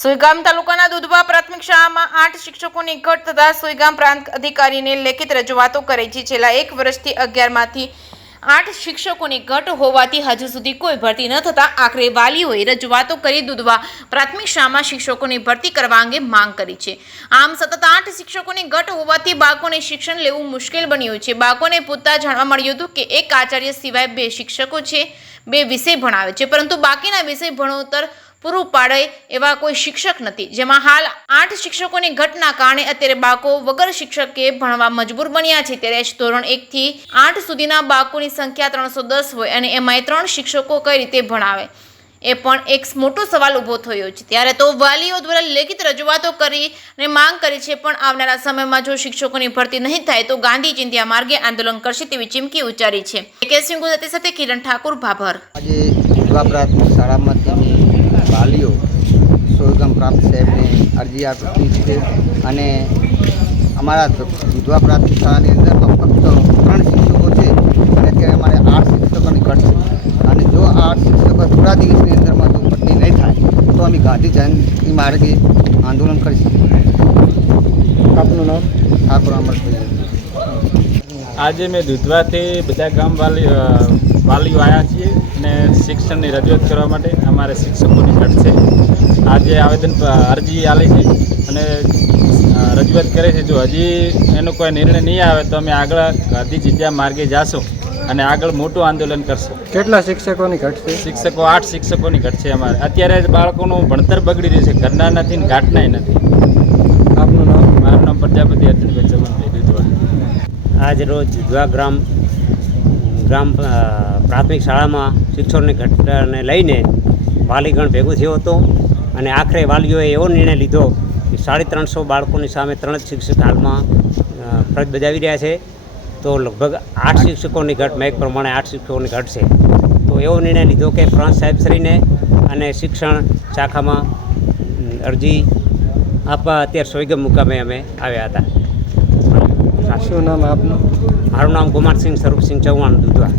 સુઈગામ તાલુકાના દુધવા પ્રાથમિક શાળામાં 8 શિક્ષકોની ઘટ થતા સુઈગામ પ્રાંત અધિકારીને લેખિત રજૂઆતો કરી છે. છેલ્લા 1 વર્ષથી 11માંથી 8 શિક્ષકોની ઘટ હોવાથી હજુ સુધી કોઈ ભરતી ન થતા આખરે વાલીઓએ રજૂઆતો કરી દુધવા પ્રાથમિક શાળામાં શિક્ષકોની ભરતી કરવા અંગે માંગ કરી છે. આમ સતત 8 શિક્ષકોની ઘટ હોવાથી બાળકોને શિક્ષણ લેવું મુશ્કેલ બન્યું છે. બાળકોને પૂછતા જાણવા મળ્યું હતું કે એક આચાર્ય સિવાય 2 શિક્ષકો છે, 2 વિષય ભણાવે છે, પરંતુ બાકીના વિષય ભણતર પૂરું પાડે એવા કોઈ શિક્ષક નથી. જેમાં હાલ 8 શિક્ષકોની ઘટના કારણે અત્યારે બાળકો વગર શિક્ષકે ભણવા મજબૂર બન્યા છે. ત્યારે ધોરણ 1 થી 8 સુધીના બાળકોની સંખ્યા 310 હોય અને એમાંય 3 શિક્ષકો કઈ રીતે ભણાવે એ પણ એક મોટો સવાલ ઊભો થયો છે. ત્યારે તો વાલીઓ દ્વારા લેખિત રજૂઆતો કરીને માંગ કરી છે, પણ આવનારા સમયમાં જો શિક્ષકોની ભરતી નહીં થાય તો ગાંધી ચિંધ્યા માર્ગે આંદોલન કરશે તેવી ચીમકી ઉચ્ચારી છે. કેસી ગુજરાતી સાથે કિરણ ઠાકુર, ભાભર. આજે દુધવા પ્રાથમિક શાળામાંથી વાલીઓ સુઈગામ પ્રાંત સાહેબને અરજી આપી છે અને અમારા દુધવા પ્રાથમિક શાળાની અંદરમાં ફક્ત 3 શિક્ષકો છે અને અત્યારે અમારે 8 શિક્ષકોની ઘટ છે અને જો 8 શિક્ષકો થોડા દિવસની અંદરમાં જો ભરતી નહીં થાય તો અમે ગાંધી જયંતિ માર્ગે આંદોલન કરીશું. આપનું નામ? ઠાકોર અમરભાઈ. આજે મેં દુધવાથી બધા ગામ વાલીઓ આવ્યા છીએ અને શિક્ષણની રજૂઆત કરવા માટે. અમારે શિક્ષકોની ઘટ છે. આજે અરજી આલી છે અને રજૂઆત કરે છે. જો હજી એનો કોઈ નિર્ણય નહીં આવે તો અમે આગળ ગાંધી ચિંધ્યા માર્ગે જાશું અને આગળ મોટું આંદોલન કરશું. કેટલા શિક્ષકોની ઘટ છે? શિક્ષકો 8 શિક્ષકોની ઘટ છે. અમારે અત્યારે બાળકોનું ભણતર બગડી રહ્યું છે, ઘરના નથી ને ઘાટનાય નથી. આપનું નામ? મારું નામ પ્રજાપતિ અર્જુનભાઈ ચમનભાઈ, દુધવા. આજ રોજ દુધવા ગ્રામ પ્રાથમિક શાળામાં શિક્ષકોની ઘટને લઈને વાલીગણ ભેગું થયો હતો અને આખરે વાલીઓએ એવો નિર્ણય લીધો કે 350 બાળકોની સામે 3 શિક્ષક હાલમાં ફરજ બજાવી રહ્યા છે. તો લગભગ 8 શિક્ષકોની ઘટ, મેં પ્રમાણે 8 શિક્ષકોની ઘટ છે. તો એવો નિર્ણય લીધો કે પ્રાંત સાહેબશ્રીને અને શિક્ષણ શાખામાં અરજી આપવા અત્યારે સુઈગામ મુકામે અમે આવ્યા હતા. શું નામ આપનું? મારું નામ કુમારસિંહ સ્વરૂપસિંહ ચૌહાણ, દુધવા.